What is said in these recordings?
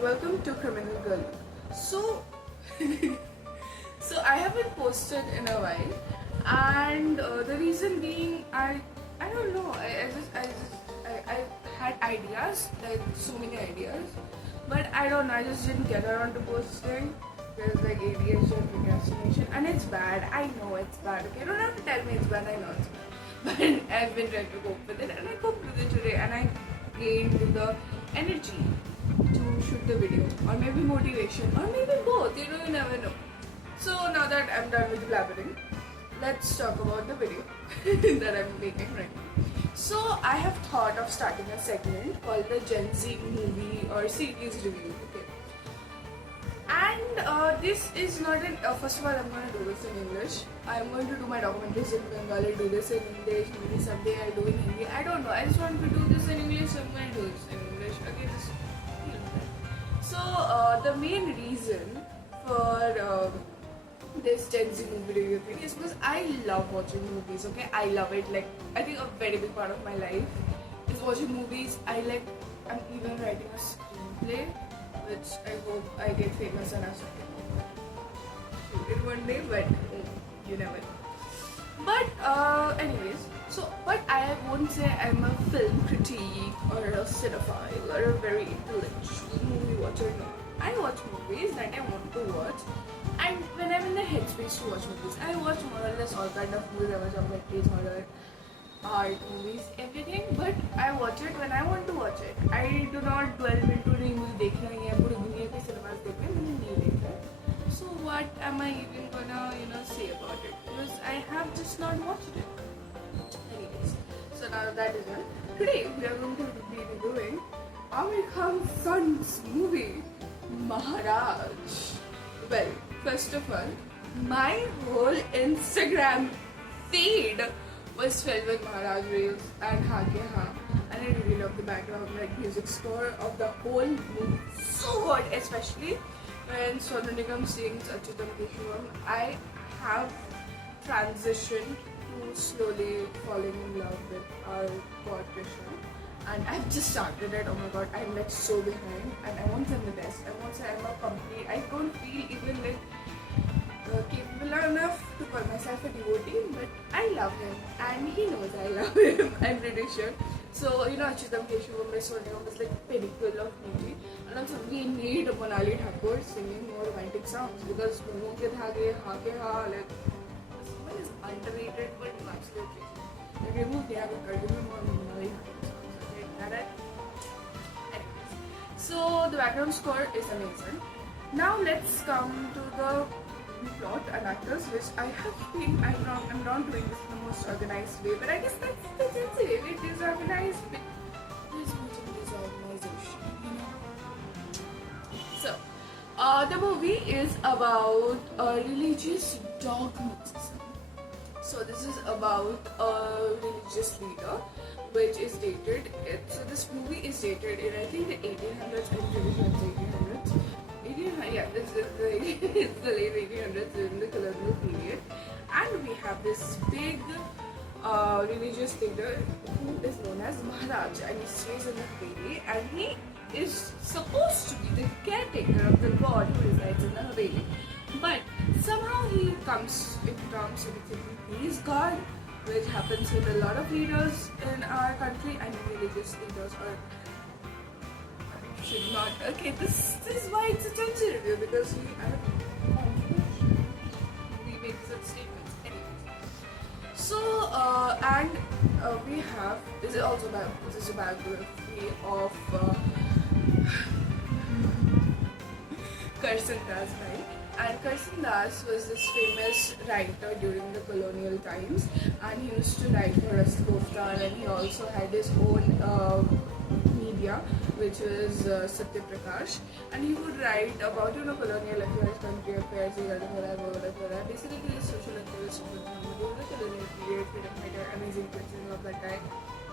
and welcome to Criminal Girl. So, so I haven't posted in a while, and the reason being I don't know. I had ideas, like so many ideas, but I don't know. I just didn't get around to posting. There's like ADHD and procrastination, and it's bad. I know it's bad. Okay, you don't have to tell me it's bad. I know it's bad. But I've been trying to cope with it, and I coped with it today, and I gained the energy to shoot the video, or maybe motivation, or maybe both. You know, you never know. So now that I'm done with blabbering, let's talk about the video that I'm making right now. So I have thought of starting a segment called the GenZ movie or series review. Okay. And this is not an. First of all, I'm going to do this in English. I'm going to do my documentaries in Bengali, do this in English, maybe someday I'll do in Hindi. I don't know. I just want to do this in English, so I'm going to do this in English. Okay, just feel that. So the main reason for this GenZ movie review thing is because I love watching movies. Okay, I love it. Like, I think a very big part of my life is watching movies. I'm even writing a screenplay, which I hope I get famous enough to shoot it one day, but you never know. But anyways, but I won't say I'm a film critic or a cinephile or a very intellectual movie watcher. No, I watch movies that I want to watch, and when I'm in the headspace to watch movies, I watch more or less all kind of movies. I watch documentaries, horror, art movies, everything, but I watch it when I want to watch it. I do not dwell into the movie देखना ही है, पूरी दुनिया के cinemas देखना है, मैंने नहीं देखा. So what am I even gonna say about it? Because I have just not watched it. Anyways, so now that is done. Today we are going to be reviewing Amir Khan son's movie Maharaj. Well, first of all, my whole Instagram feed was filled with Maharaj reels and Ha Ke Ha, and I really love the background like music score of the whole movie. So good, especially when Sonu Nigam sings Achyutam Keshavam. I have transitioned to slowly falling in love with our God Krishna, and I've just started it. Oh my god, I'm like so behind, and I want him the best. I want to say I'm a complete. I don't feel even like capable enough to call myself a devotee, but I love him, and he knows I love him. I'm pretty sure. So Achyutam Keshavam by Sonu Nigam is like pinnacle of movie, and also we need Monali Thakur singing more romantic songs because Moon Ke Dhage, Ha Ke Ha, like this one is underrated but absolutely. Like remove the other cardinal more Monali Thakur songs. Okay, got it. Anyways, so the background score is amazing. Now let's come to the plot and actors, which I have been. I'm not doing this in the most organized way, but I guess that's it. It is organized, but there's much in disorganization, So, the movie is about religious dogmatism. So this is about a religious leader, which is dated. So this movie is dated in I think the 1800s. I'm pretty sure it's 1800s. Yeah, it's the late 1800s in the colonial period, and we have this big religious leader who is known as Maharaj, and he stays in the Haveli, and he is supposed to be the caretaker of the god who resides in the Haveli, but somehow he comes into terms with his god, which happens with a lot of leaders in our country, and religious leaders are should not. Okay, this is why it's a GenZ review, because we make such statements. Anyways, so and we have this is also this is a biography of Karsan Das, right? And Karsan Das was this famous writer during the colonial times, and he used to write for Rasgoftan, and he also had his own media, which was Satya Prakash, and he would write about colonial affairs, country affairs, whatever. Basically, he was a social activist during the colonial period, freedom fighter, amazing person of that time.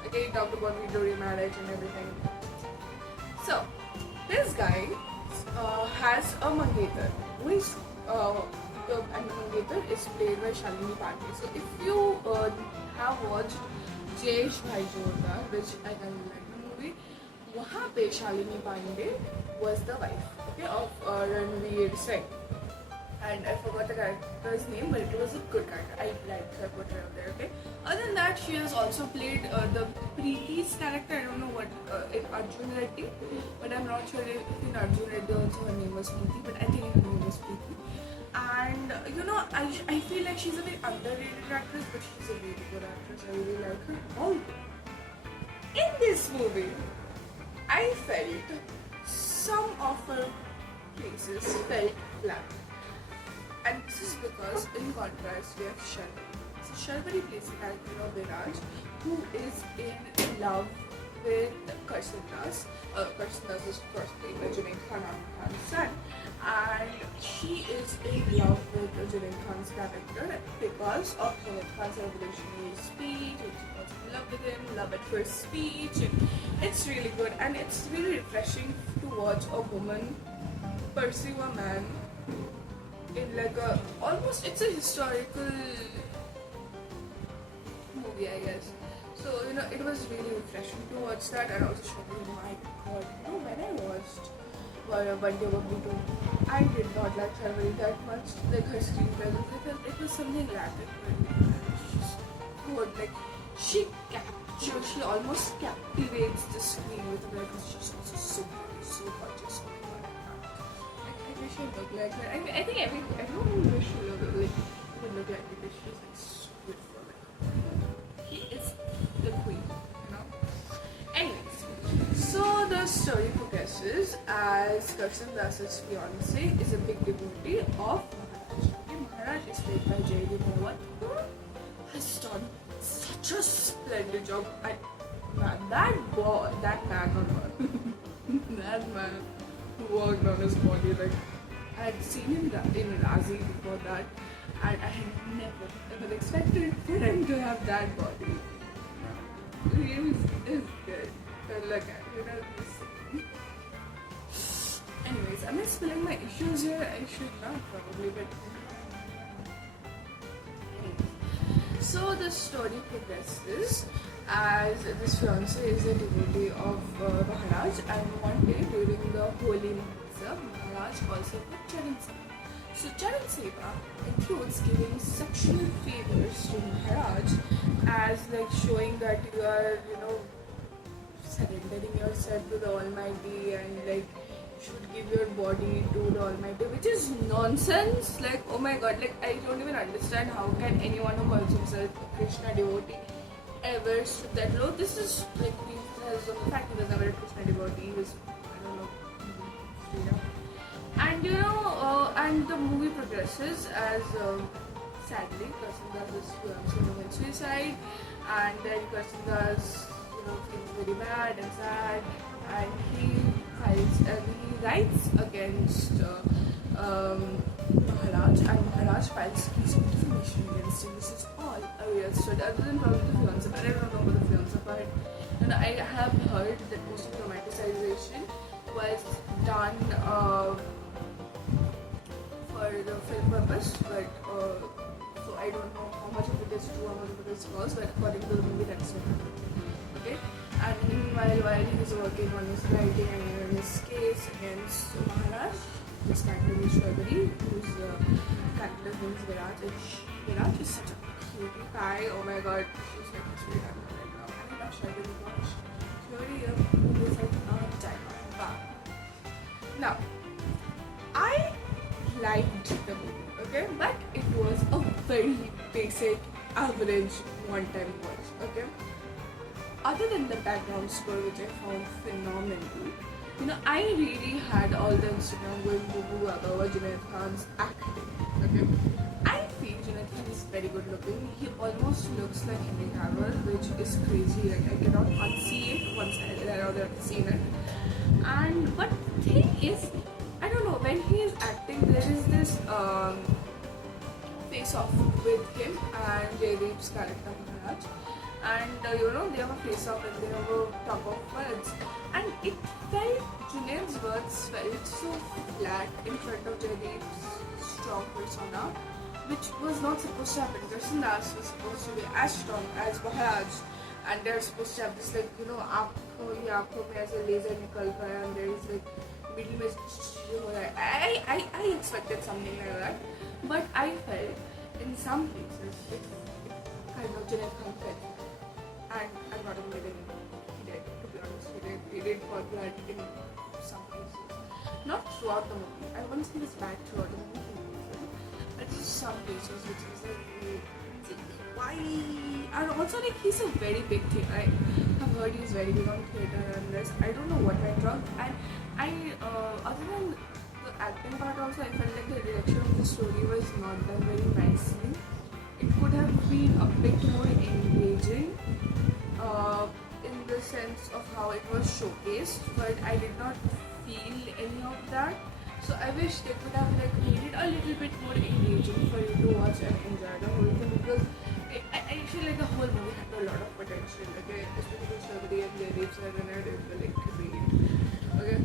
Okay, he talked about Victoria marriage and everything. So this guy has a Mangetar, who is and Mangetar is played by Shalini Pandey. So if you have watched Jesh Bhai Jodhar, which I can like the movie, वहाँ पे Shalini Pandey was the wife, okay, of Ranveer Singh. And I forgot the character's name, but it was a good character. I liked her portrayal there, okay. Other than that, she has also played the Preeti's character. I don't know what, in Arjun Reddy, but I'm not sure if in Arjun Reddy also her name was Preeti, but I think her name was Preeti. And I feel like she's a very underrated actress, but she's a really good actress. I really like her. Oh, in this movie, I felt some of her places felt flat. And this is because, in contrast, we have Sharpari. So Sharpari plays the character of Viraj, who is in love with Karsan Das. Karsan Das is, of course, played by Junaid Khan's son. And she is in love with Junaid Khan's character because of Junaid Khan's revolutionary speech. She falls in love with him, love at first speech. It's really good, and it's really refreshing to watch a woman pursue a man in like a almost, it's a historical movie, I guess. So it was really refreshing to watch that, and also showing, oh my god, when I watched One Day Only 2, I did not like Sharpari that much, like her screen presence. I felt it was something lacking, but it's just good. Like she almost captivates the screen with her, because she's also so pretty, so gorgeous. I wish I looked like her. I think everyone who wish to look like would look like her, because she's like so beautiful. Like, she is the queen, Anyways, so the story progresses as Karsan Das's fiance is a big devotee of Maharaj. Okay, Maharaj is played by J.D. Mawat, who has done such a splendid job. That man worked on his body. Like, I had seen him in Razi before that, and I had never ever expected for him to have that body. He is good. Look at Anyways, am I spilling my issues here? I should not probably, but so the story progresses as this fiance is a devotee of Maharaj, and one day during the Holy Mahotsav, Maharaj calls him a Charan Seva. So Charan Seva includes giving sexual favors to Maharaj as like showing that you are, surrendering yourself to the Almighty, and like you should give your body to the Almighty, which is nonsense. Like, oh my god, like I don't even understand how can anyone who calls himself a Krishna devotee ever stood that low. This is like, because of the fact he was never a Krishna devotee, he was, I don't know, and and the movie progresses as sadly Karsan Das' fiancé commits suicide, and then Karsan Das feels very bad and sad, and he writes against Maharaj, and Maharaj files a piece of defamation against him. This is all a real story, other than probably the fiancé, but I don't know about the fiancé part. And I have heard that most of the romanticization was done for the film purpose, but so I don't know how much of it is true, how much of it is false, but according to the movie, that's what happened. Okay, and meanwhile, while he is working on his writing and his case against Maharaj, this character is Sharpari, whose character name is Viraj, and Viraj is such a cutie pie. Oh my god, she's like a sweet actor right now. I love Sharpari much. Sharpari is like a diamond. Wow. Now, I liked the movie, okay, but it was a very basic, average, one-time watch, okay. Other than the background score, which I found phenomenal, I really had all the Instagram going boo-boo about Junaid Khan's acting, okay. I feel Junaid Khan is very good looking. He almost looks like Henry Cavill, which is crazy. Like, I cannot unsee it once I've seen it. And but the thing is, I don't know, when he is acting, there is this face-off with him and Jaideep's character Maharaj, and they have a face-off and they have a talk of words, and it felt, Junaid's words felt so flat in front of Jaideep's strong persona, which was not supposed to happen. Karsan Das was supposed to be as strong as Maharaj, and they're supposed to have this like, aankhon mein as a laser nikal kar, and there is like middle में हो रहा है. I expected something like that, but I felt in some places it kind of Junaid Khan felt, and I'm not admitting he did, to be honest. He did popularity in some places, not throughout the movie. I won't say it's bad throughout the movie, but just some places which is like, why? And also like he's a very big thing. I have heard he's very big on theatre and this. I don't know what went wrong. And I other than the acting part also, I felt like the direction of the story was not done very nicely. It could have been a bit more engaging in the sense of how it was showcased, but I did not feel any of that. So I wish they could have like made it a little bit more engaging for you to watch and enjoy the whole thing, because I feel like the whole movie had a lot of potential. Okay, especially Shabri and Jaideep sir and I did like great. Okay.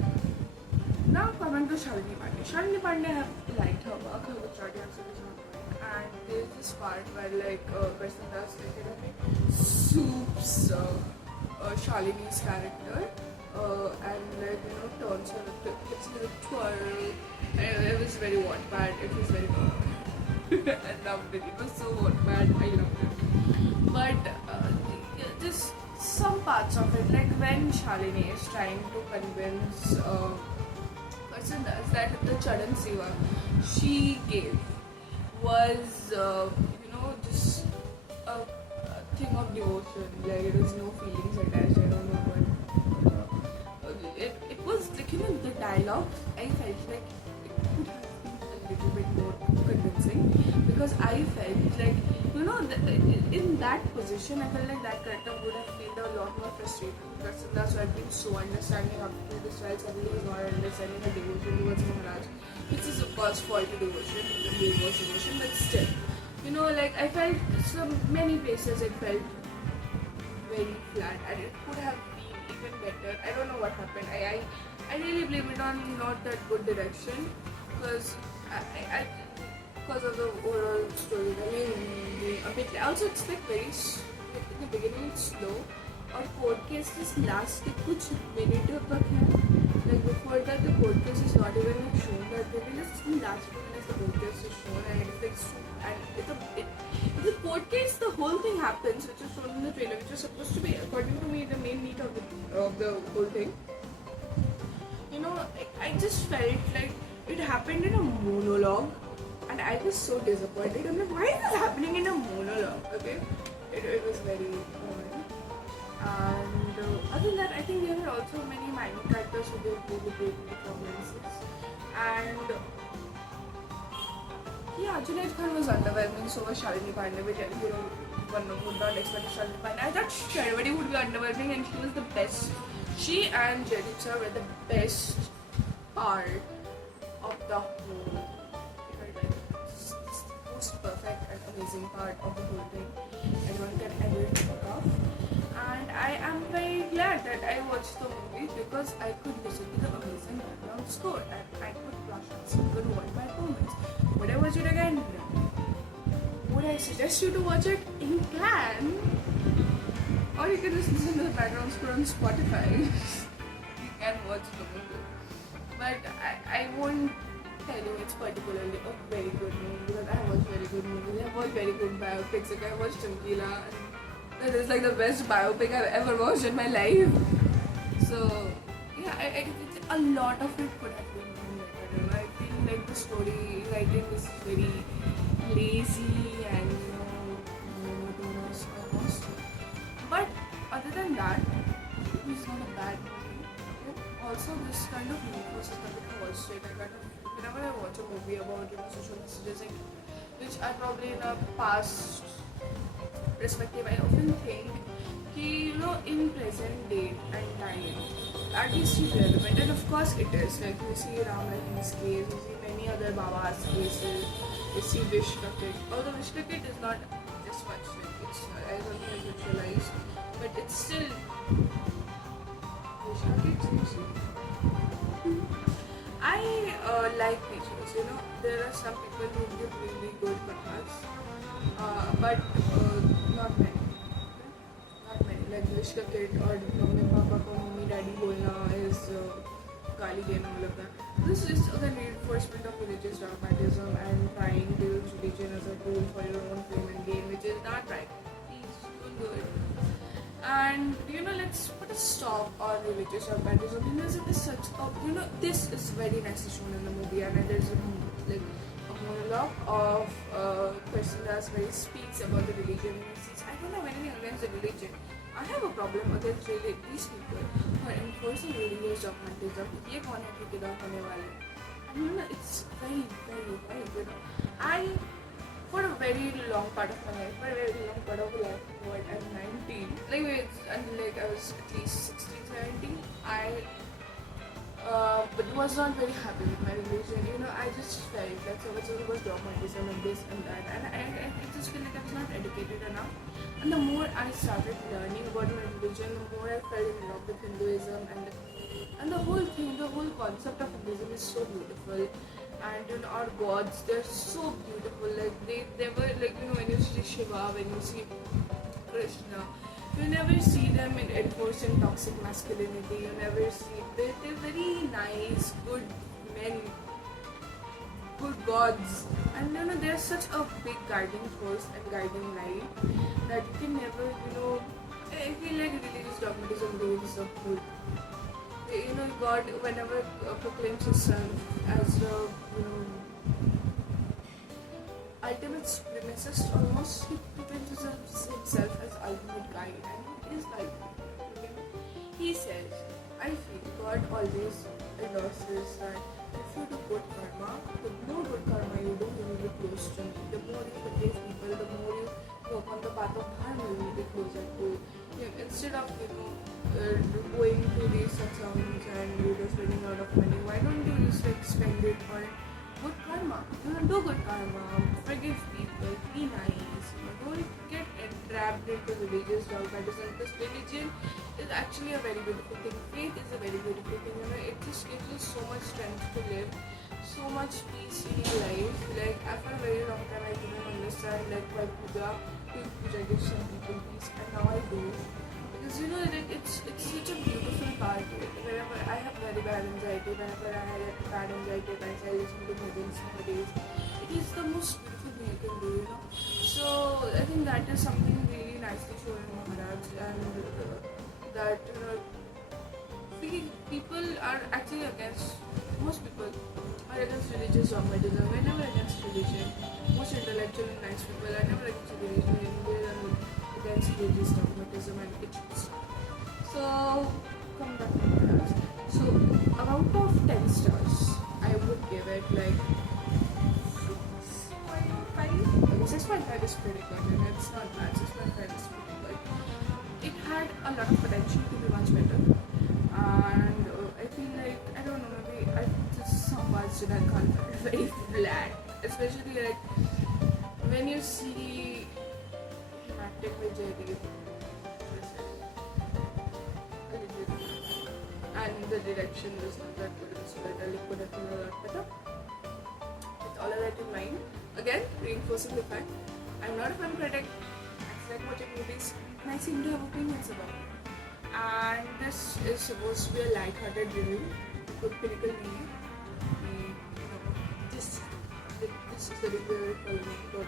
Now coming to Shalini Pandey. Shalini Pandey, I have liked her work. Her Gujarati accent is not good. And there's this part where like person does like soups Shalini's character and like turns her it's like twirl. And it was very Wattpad. It was very I loved it. It was so Wattpad. I loved it. But just some parts of it, like when Shalini is trying to convince person does that the Charan Seva she gave was just a thing of devotion. Like there was no feelings attached. I don't know what. It was like the dialogue. I felt like it could have been a little bit more convincing, because I felt like in that position I felt like that character would have felt a lot more frustrated, because that's why I've been so understanding up to this while suddenly he's not understanding the devotion towards Maharaj, which is of course faulty devotion, devotion, but still like I felt many places it felt very flat and it could have been even better. I don't know what happened. I really blame it on not that good direction, because because of the overall story. I mean, a bit. Also, it's like very in the beginning it's slow. और court case this last कुछ minute तक है. Like before that, the court case is not even like shown. That they just in last 2 minutes the court case is shown, and it's like it's a court case. The whole thing happens, which is shown in the trailer, which is supposed to be, according to me, the main meat of the whole thing. I just felt like it happened in a monologue, and I was so disappointed. I'm like, why is this happening in a monologue? Okay, it was very annoying. And other than that, I think there were also many minor characters who did really great performances. And yeah, Junaid Khan was underwhelming, so was Shalini Pandey, which one would not expect Shalini Pandey. I thought everybody would be underwhelming, and she was the best. She and Jaideep sir were the best part of the whole. Most perfect and amazing part of the whole thing. Anyone can ever talk of. And I am very glad that I watched the movie, because I could listen to the amazing background score and I could watch some good Wattpad moments. Would I watch it again? No. Would I suggest you to watch it in plan? Or you can just listen to the background score on Spotify. You can watch the movie. But I won't tell you it's particularly a very good movie, because I watched very good movies. I watched very good biopics. Like I watched Chamkila, and that is like the best biopic I've ever watched in my life. So yeah, a lot of it could have been done better. I feel like the story writing is very lazy and monotonous almost. But other than that, it was not a bad movie. Okay? Also, this kind of reinforces that I watched it. Whenever I watch a movie about social messages, which are probably in a past perspective, I often think in present date and time, at least it's relevant. And of course it is. Like you see Ram Rahi's case, you see many other Baba's cases, you see Vishkakit. Although Vishkakit is not this much, like it's as visualized, but it's still Vishkakit. I like pictures, there are some people who give really good kathas, but not many. Not many. Like Vishka Kid or Mummy Papa ko Mummy Daddy bolna is गाली देना all of that. This is just again reinforcement of religious dogmatism and trying to use religion as a tool for your own fame and gain, which is not right. Please don't do it. And let's put a stop on religious dogmatism. Hinduism is such a this is very nicely shown in the movie, and there's a monologue of Krishnadas where he speaks about the religion. He says, I don't have anything against the religion. I have a problem against these people who are enforcing religious dogmatism. ये कौन है ठेकेदार होने वाले? And it's very, very, very I for a very long part of my life, what, I'm 19, until I was at least 16, 17, but was not very happy with my religion. I just felt like so much was dogmatism and this and that, and I just feel like I was not educated enough. And the more I started learning about my religion, the more I fell in love with Hinduism, and the whole thing, the whole concept of Hinduism is so beautiful. And our gods, they're so beautiful. Like they were when you see Shiva, when you see Krishna, you never see them enforcing toxic masculinity. You never see they're very nice, good men, good gods, and they're such a big guiding force and guiding light that you can never I feel like religious dogmatism ruins the whole. God, whenever proclaims his son as the ultimate supremacist, almost he proclaims himself as ultimate guide, and he is guide. He says, I feel God always endorses that if you do good karma, the more good karma you do, you will be close to me. The more you forgive people, the more you walk on the path of dharma, you will be closer to him. Instead of going to these satsangs and spending a lot of money, why don't you just spend it on good karma? Do good karma, forgive people, be nice. Don't get entrapped into religious dogmatism, because religion is actually a very beautiful thing. Faith is a very beautiful thing. It just gives you so much strength to live, so much peace in your life. For a very long time I didn't understand why puja gives some people peace, and now I do. Because it's such a beautiful part. Whenever I have very bad anxiety, whenever I had bad anxiety attacks, I listen to bhajans nowadays. It is the most beautiful thing you can do, So I think that is something really nicely shown in Maharaj, and that people are actually against. Most people are against religious dogmatism. We're never against religion. Most intellectual and nice people are never against religion. They are against religious dogmatism, and it should stop. So, come back to Maharaj. So, out of 10 stars, I would give it 6.5. Okay, 6.5 is pretty good, and it's not bad. 6.5 is pretty good. It had a lot of potential to be much better, and I feel like, I don't know, maybe I just so much that I can't find it very flat, especially when you see him acting with JD, and the direction was not that good, so it really could have been a lot better. With all of that in mind, again reinforcing the fact I'm not a film critic. I like watching movies, and I seem to have opinions about it. And this is supposed to be a light-hearted review, good critical review. This is the review for me. But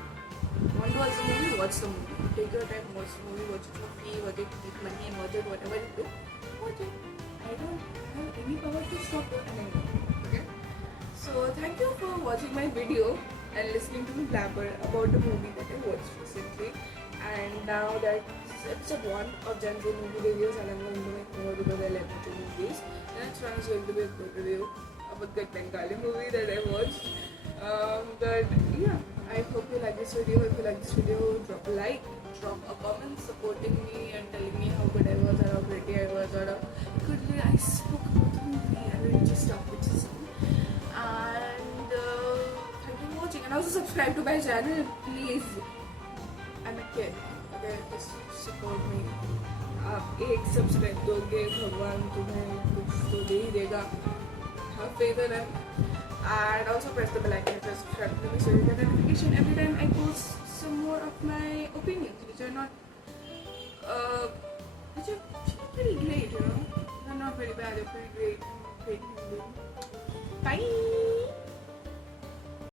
want to watch the movie? Watch the movie. Take your time, watch the movie, watch it for free, watch it with money, and watch it whatever you do. Watch it. I don't have any power to stop you anymore. Okay? So thank you for watching my video and listening to me blabber about the movie that I watched recently. And now that this is episode 1 of GenZ movie reviews, and I'm going to make more because I like watching movies. The next one is going to be a good review of a good Bengali movie that I watched. But yeah, I hope you like this video. If you like this video, drop a like, drop a comment supporting me and telling me how good I was, or how pretty I was, or how goodly I spoke about the movie. I will just stop it soon. And thank you for watching, and also subscribe to my channel, please. I'm a kid, okay, just support me. आप एक subscribe दोगे, भगवान तुम्हें कुछ तो दे ही देगा. Have faith in him. And also press the bell icon if you're subscribed to me, so you get a notification every time I post some more of my opinions, which are not, which are pretty great, They're not very bad, they're pretty great. fake Hindi. Bye.